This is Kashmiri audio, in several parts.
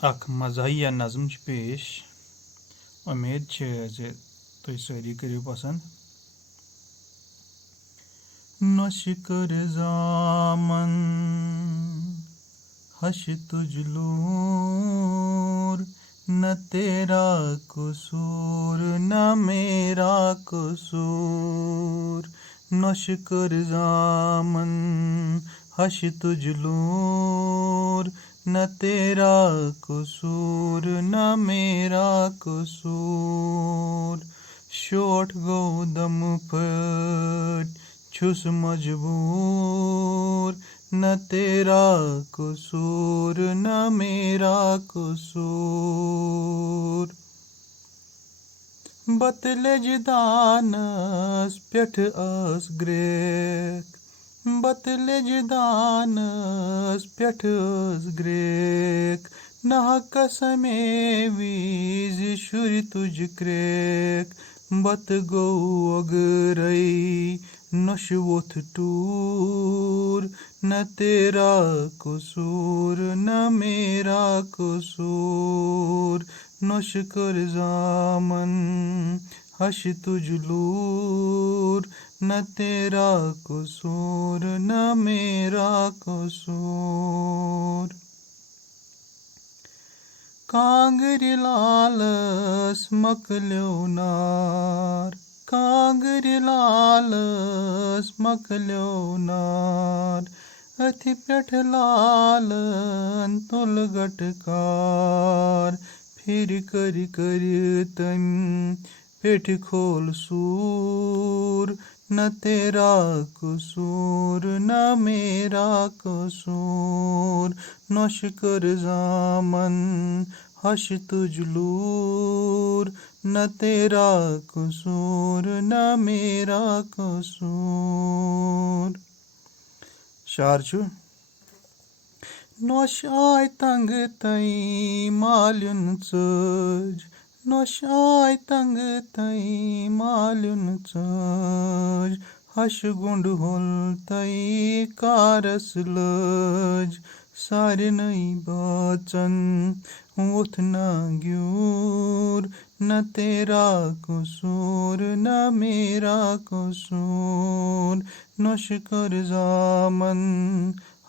अख मज़ाहिया नज़म पेश। उम्मीद ज तुम सारी करियो पसंद। नश कर ज़ामन हश तुझलूर, न तेरा कसूर न मेरा कसूर। नश कर ज़ामन हश तुझलूर, न तेरा कसूर न मेरा कसूर। शोठ गो दम फट छुस मजबूर, न तेरा कसूर न मेरा कसूर। बतलेज दानस पेठ अस ग्रेक, बतलेज दानस पेठ अस ग्रेक। नह कसमे वीज शुरि तुझ क्रेक, बत गो अगरई नश वोथ टूर, न तेरा कसूर न मेरा कसूर। नश कर ज़ामन हश तुझलूर, न तेरा कसूर न मेरा कसूर। कांगरि लालस मकल्यो नार, कांगरि लालस मकल्यो नार। अथि पेठ लालन तुल गटकार, फिर कर कर तन पेठ खोल सूर, न तेरा कसूर न मेरा कसूर। नश कर ज़ामन हश तुझलूर, न तेरा कसूर न मेरा कसूर। शार छु नोश आय तंग तई माल्युन चज, नोश आय तंग तई माल्युन चज। हश गुंड होल तई कारस लज, सारे नई बचन उथ न ग्यूर, न तेरा कसूर न मेरा कसूर। नश कर ज़ामन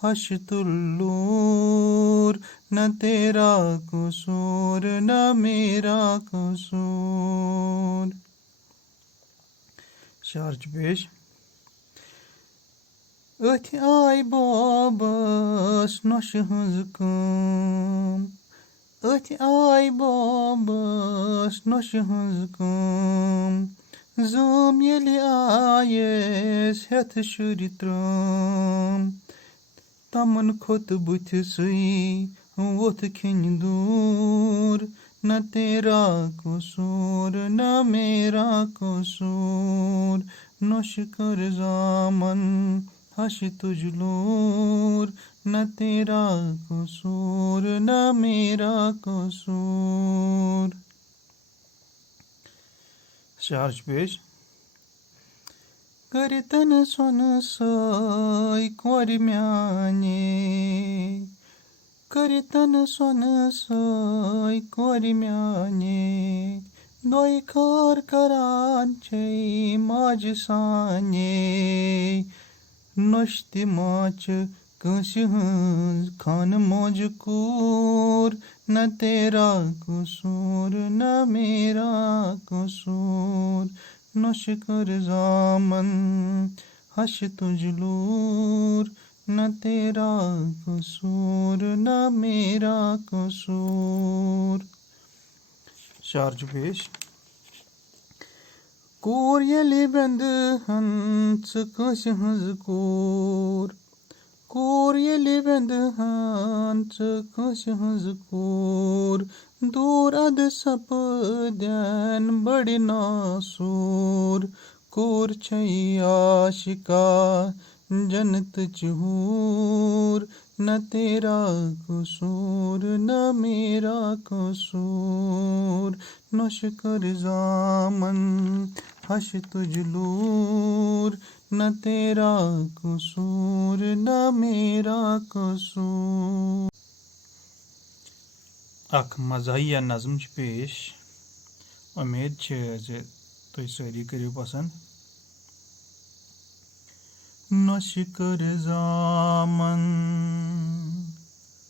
हश तुल्लूर, न तेरा कसूर न मेरा कसूर। शार च पेश। अथि आय बोबस नश हंज कम, अथि आय बोबस नश हंज कम। ज़म येलि आयस हेथ शुरि त्रम, तमन खोत बुथ सई वोथ खिन दूर, न तेरा कसूर न मेरा कसूर। नश कर ज़ामन हश तुझलूर, न तेरा कसूर न मेरा कसूर। शार पेश। करितन सोन सई कोरि म्याने, करितन सोन सई कोरि म्याने। दोई खार करांचे माज साने, नश्ति माच कंस हंज खान मौजकूर, न तेरा कसूर न मेरा कसूर। नश कर ज़ामन हश तुझलूर, न तेरा कसूर न मेरा कसूर। शार च पेश। कोर येलि बेंद हंस कंस हंज कोर, कोर येलि बेंद हंस कंस हंज कोर। दूर अद सपद्यान बड़ी नासूर, कोर छई आशिका जन्नत चहूर, न तेरा कसूर न मेरा कसूर। नश कर ज़ामन हश तुझलूर, न तेरा कसूर न मेरा कसूर। अख मज़ाहिया नज़म पेश। उम्मीद तुम सारी करियो पसंद। नौश कर ज़ामन